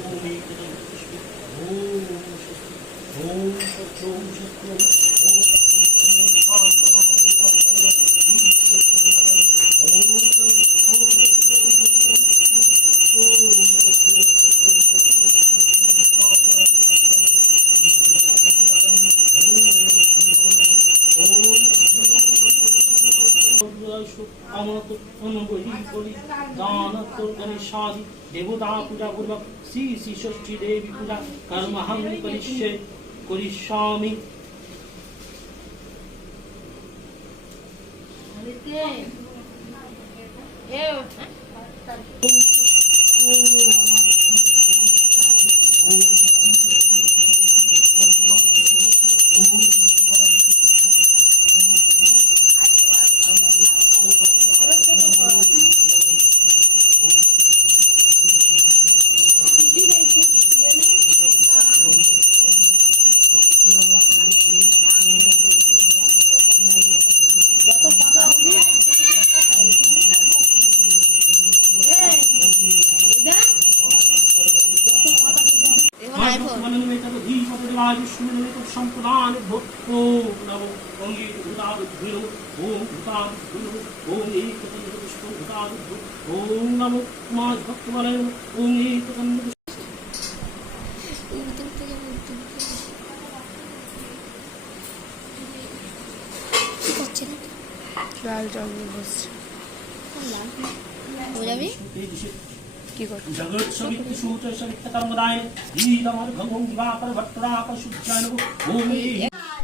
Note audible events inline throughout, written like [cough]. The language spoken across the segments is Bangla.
Oh, অনুবলি বলি দান গণেশাদি দেবতা পূজা পূর্বক শ্রী শ্রী ষষ্ঠী দেবী পূজা কর্মহং করিষ্যে করিষ্যামি সম্প্রদান নামক সমাজ ভক্তমালয় ওং এই লাল জঙ্গল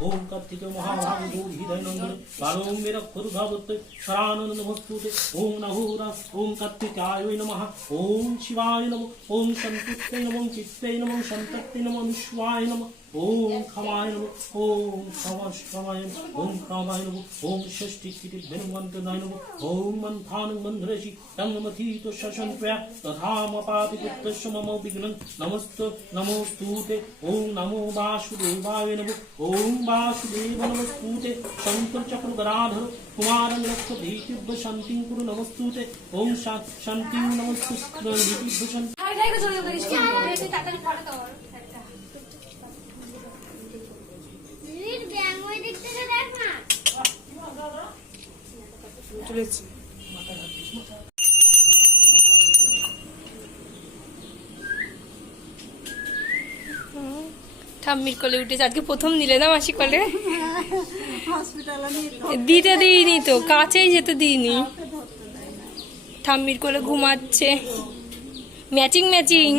ওম কার্তিক মহাভাগূর্হিদয়নন্দন বালং মেরক্ষুর্ভাবত্তৈ শরানন্দ নমস্তুতে ওম নহুরা ওম কার্তিকায়ৈ নমঃ। ওম শিবায় নমঃ। ওম সন্তুত্তৈ নমঃ, চিত্তৈ নমঃ সন্তত্তৈ নমঃ বিশ্বয় নমঃ। ওম ক্ষমায় নব ওম ক্ষমা ক্ষমায় নব ওম ক্ষমায় নব ওম ষষ্ঠী কীটি ধর্মন্ত নব ওম মন্থানু মন্ধ্রসি তঙ্গমথিত শশন প্রয়া তথামপাতি পুত্রস্য মম বিঘ্ন নমস্ত নমস্তুতে ওম নমো বাসুদেবায় নব ওম বাসুদেব নমস্তুতে শঙ্কর চক্র গদাধর কুমারং রক্ত ভীতিভ্য শান্তিং কুরু নমস্তুতে ওম শান্তিং নমস্তুতে ভীতিভ্য শান্তি তুলেছি। ঠাম্মির কোলে উঠেছে আজকে প্রথম নিলে না মাসি কোলে? দিতে দিইনি তো কাছেই যেতে দিইনি। ঠাম্মির কোলে ঘুমাচ্ছে। Matching matching.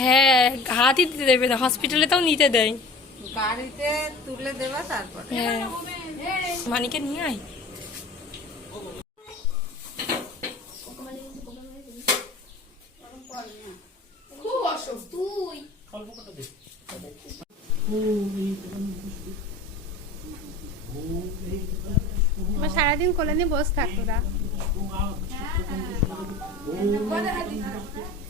হ্যাঁ হাতই দিতে দেবে না হসপিটালে তাও নিতে দেয়। গাড়িতে তুলে দেবা তারপর। হ্যাঁ। মানিকে নিয়ে আয়। সারাদিন কোলে নিয়ে বসে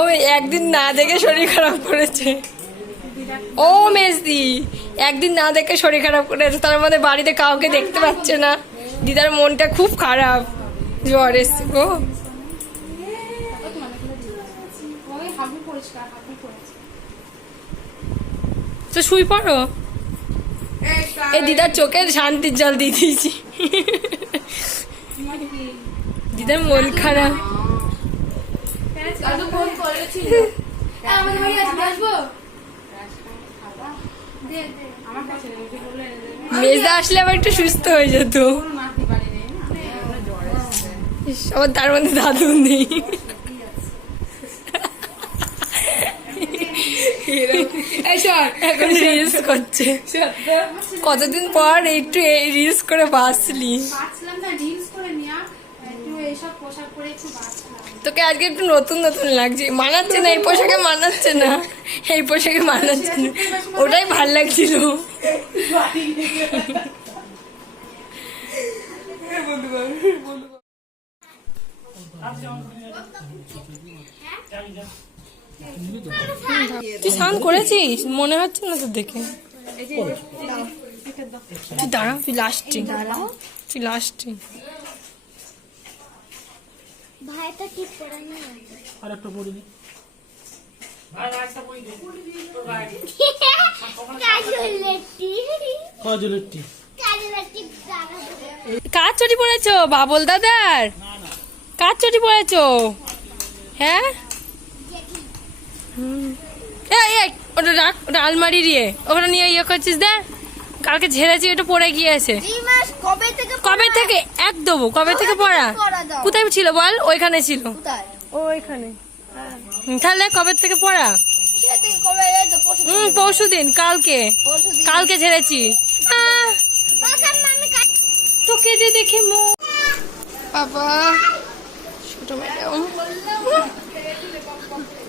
ও একদিন না দেখে শরীর খারাপ করেছে। ও মেসি একদিন না দেখে শরীর খারাপ করেছে। তার মধ্যে বাড়িতে কাউকে দেখতে পাচ্ছে না। দিদার মনটা খুব খারাপ। জ্বর এসছে গো। তো শুই পড়ো। এই দিদার চোখে শান্তির জল দিয়ে দিয়েছি দিদার মন খারাপ আমাদের বাড়ি আছে আসব দে দে আমার কাছে নেই, ওকে বলে এনে দেবে। মেজদা আসলে আবার একটু সুস্থ হয়ে যেত। আবার তার মধ্যে দাদু নেই। এখন রিলস করছে। কতদিন পর একটু রিলস করে বাঁচলি বাঁচলাম না রিলস করে নিয়া একটু এইসব পোশাক পরে একটু বাঁচলাম তোকে আজকে একটু নতুন নতুন লাগছে। মানাচ্ছে না, এই পোশাকে মানাচ্ছে না। এই পোশাকে মানাচ্ছে না। ওটাই ভালো লাগছিল। তুই স্নান করেছিস? মনে হচ্ছে না তো দেখে। তুই দাঁড়া, তুই লাস্টে তুই লাস্টে ভাইটা ঠিক করে না? আর একটা পড়ে [laughs] চটি পড়েছো? বাবল দাদার? কার চটি পড়েছো? হ্যাঁ? হুম। এই, এই, ওটা রাখ ওটা আলমারি দিয়ে। ওখানে নিয়ে ইয়ে করছিস দে কালকে ঝেড়েছি ওটা পড়ে গিয়েছে। কবে থেকে কবে থেকে? এক দেবো কবে থেকে পড়া? পড়া কোথায় ছিল বল? ওইখানে ছিল। কোথায়? ওইখানে। তাহলে কবে থেকে পড়া? পরশু হুম পরশু দিন কালকে কালকে ঝেড়েছি। তোকে যে দেখে মো বাবা ছোট ম্যাডাম।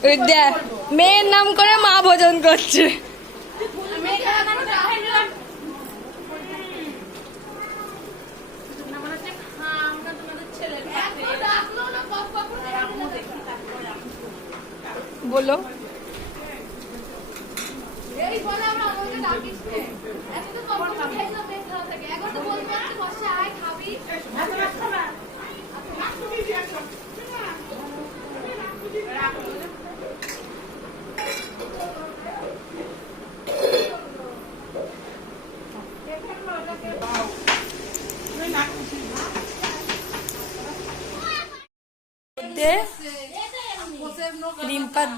ওই দেখ মেয়ের নাম করে মা ভোজন করছে। বলো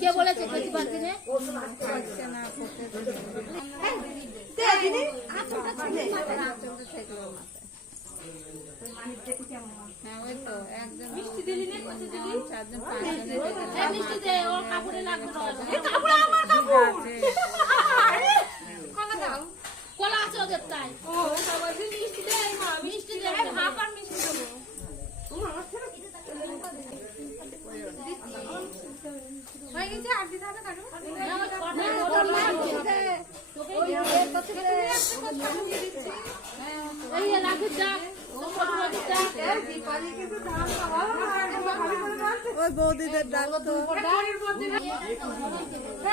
কে বলেছে খেতে পারবি না দিচ্ছে না হ্যাঁ ওই তো কলা আছে ওদের তাই। ও মিষ্টি দে মা মিষ্টি দে হাফ আর মিষ্টি দেবো হয়ে গেছে আর দিতে হবে কাটু এই লাগু যা ওই বৌদিদের ডাক তো।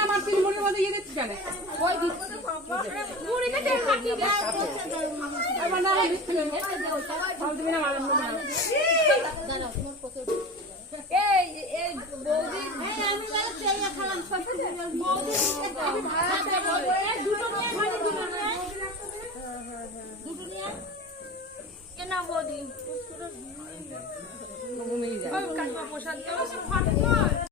আমার তিন মনের মধ্যে ইয়ে দিচ্ছি কেন ওই আমার নাম দিচ্ছি না এই বৌদি হ্যাঁ